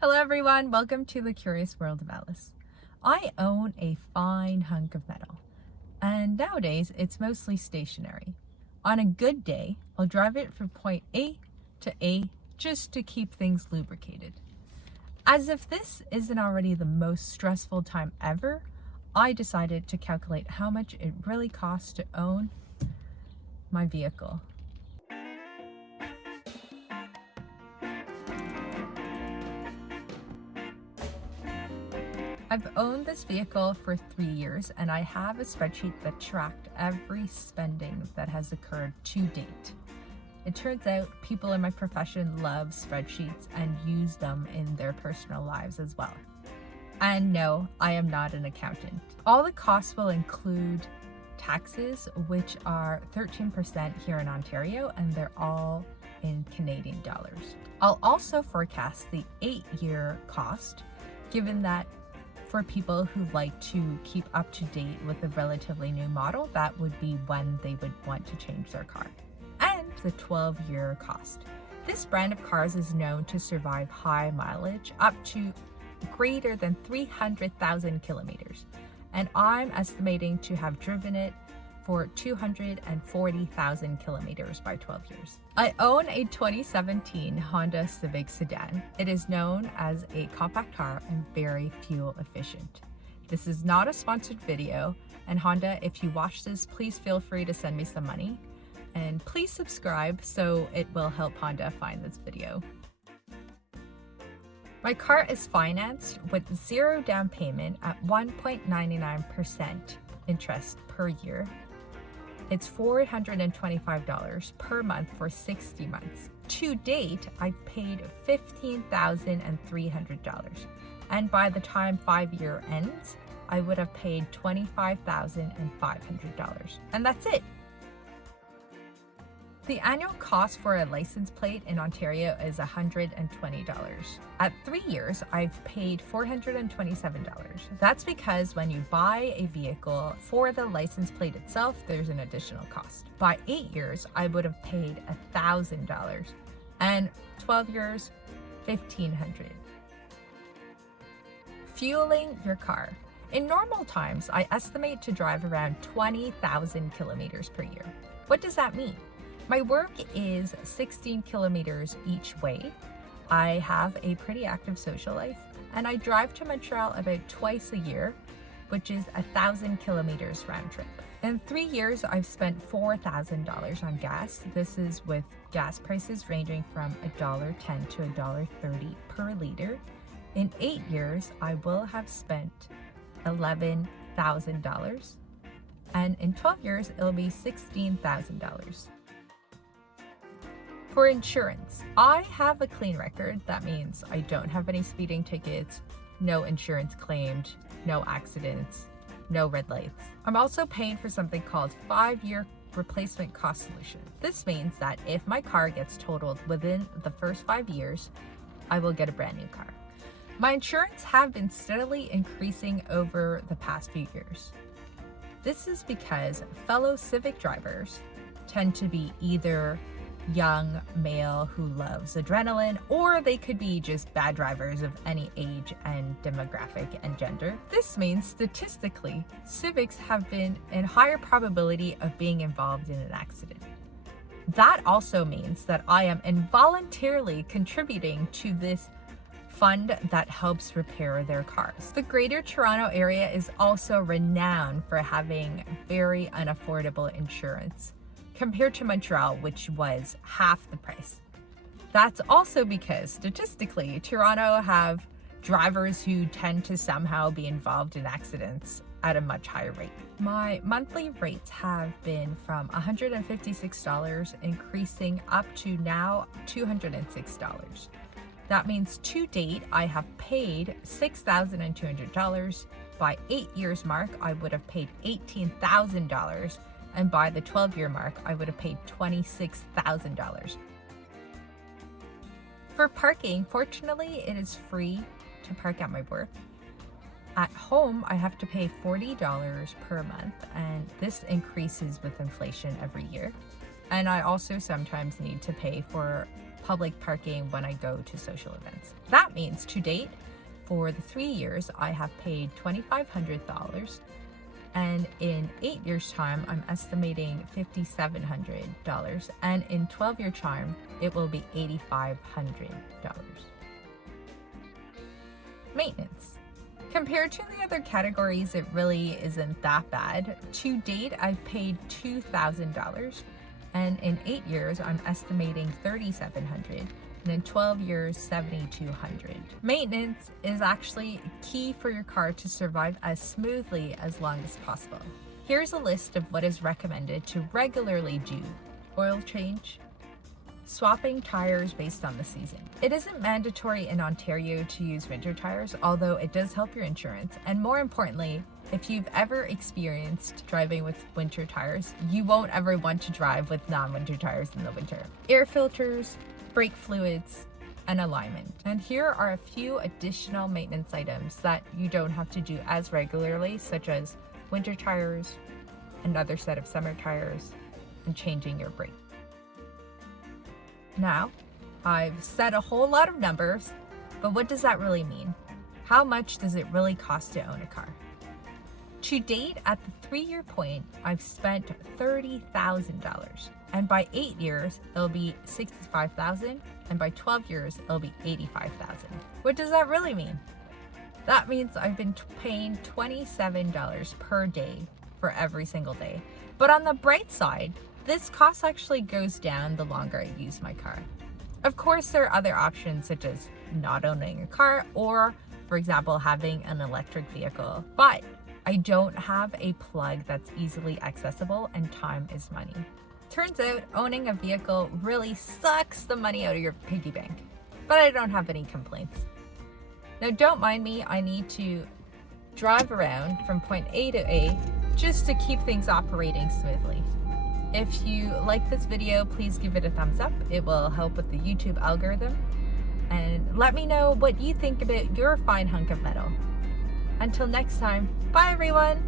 Hello everyone, welcome to the Curious World of Alice. I own a fine hunk of metal, and nowadays it's mostly stationary. On a good day, I'll drive it from point A to A just to keep things lubricated. As if this isn't already the most stressful time ever, I decided to calculate how much it really costs to own my vehicle. I've owned this vehicle for 3 years, and I have a spreadsheet that tracked every spending that has occurred to date. It turns out people in my profession love spreadsheets and use them in their personal lives as well. And no, I am not an accountant. All the costs will include taxes, which are 13% here in Ontario, and they're all in Canadian dollars. I'll also forecast the 8-year cost, given that for people who like to keep up to date with a relatively new model, that would be when they would want to change their car. And the 12-year cost. This brand of cars is known to survive high mileage up to greater than 300,000 kilometers. And I'm estimating to have driven it for 240,000 kilometers by 12 years. I own a 2017 Honda Civic sedan. It is known as a compact car and very fuel efficient. This is not a sponsored video, and Honda, if you watch this, please feel free to send me some money. And please subscribe so it will help Honda find this video. My car is financed with 0 down payment at 1.99% interest per year. It's $425 per month for 60 months. To date, I've paid $15,300. And by the time 5-year ends, I would have paid $25,500. And that's it. The annual cost for a license plate in Ontario is $120. At 3 years, I've paid $427. That's because when you buy a vehicle for the license plate itself, there's an additional cost. By 8 years, I would have paid $1,000, and 12 years, $1,500. Fueling your car. In normal times, I estimate to drive around 20,000 kilometers per year. What does that mean? My work is 16 kilometers each way. I have a pretty active social life, and I drive to Montreal about twice a year, which is 1,000 kilometers round trip. In 3 years, I've spent $4,000 on gas. This is with gas prices ranging from $1.10 to $1.30 per liter. In 8 years, I will have spent $11,000, and in 12 years, it'll be $16,000. For insurance, I have a clean record. That means I don't have any speeding tickets, no insurance claimed, no accidents, no red lights. I'm also paying for something called 5-year replacement cost solution. This means that if my car gets totaled within the first 5 years, I will get a brand new car. My insurance have been steadily increasing over the past few years. This is because fellow Civic drivers tend to be either young male who loves adrenaline, or they could be just bad drivers of any age and demographic and gender. This means statistically, Civics have been in higher probability of being involved in an accident. That also means that I am involuntarily contributing to this fund that helps repair their cars. The Greater Toronto Area is also renowned for having very unaffordable insurance, compared to Montreal, which was half the price. That's also because statistically, Toronto have drivers who tend to somehow be involved in accidents at a much higher rate. My monthly rates have been from $156 increasing up to now $206. That means to date, I have paid $6,200. By 8 years mark, I would have paid $18,000. And by the 12-year mark, I would have paid $26,000. For parking, fortunately, it is free to park at my work. At home, I have to pay $40 per month, and this increases with inflation every year. And I also sometimes need to pay for public parking when I go to social events. That means to date, for the 3 years, I have paid $2,500, and in 8 years' time, I'm estimating $5,700, and in 12-year time, it will be $8,500. Maintenance. Compared to the other categories, it really isn't that bad. To date, I've paid $2,000, and in 8 years, I'm estimating $3,700. And in 12 years, $7,200. Maintenance is actually key for your car to survive as smoothly as long as possible. Here's a list of what is recommended to regularly do: oil change, swapping tires based on the season. It isn't mandatory in Ontario to use winter tires, although it does help your insurance. And more importantly, if you've ever experienced driving with winter tires, you won't ever want to drive with non-winter tires in the winter. Air filters, brake fluids, and alignment. And here are a few additional maintenance items that you don't have to do as regularly, such as winter tires, another set of summer tires, and changing your brake. Now, I've said a whole lot of numbers, but what does that really mean? How much does it really cost to own a car? To date, at the 3-year point, I've spent $30,000. And by 8 years, it'll be $65,000. And by 12 years, it'll be $85,000. What does that really mean? That means I've been paying $27 per day for every single day. But on the bright side, this cost actually goes down the longer I use my car. Of course, there are other options such as not owning a car or, for example, having an electric vehicle. But I don't have a plug that's easily accessible, and time is money. Turns out owning a vehicle really sucks the money out of your piggy bank, but I don't have any complaints. Now don't mind me, I need to drive around from point A to A just to keep things operating smoothly. If you like this video, please give it a thumbs up. It will help with the YouTube algorithm. And let me know what you think about your fine hunk of metal. Until next time, bye everyone!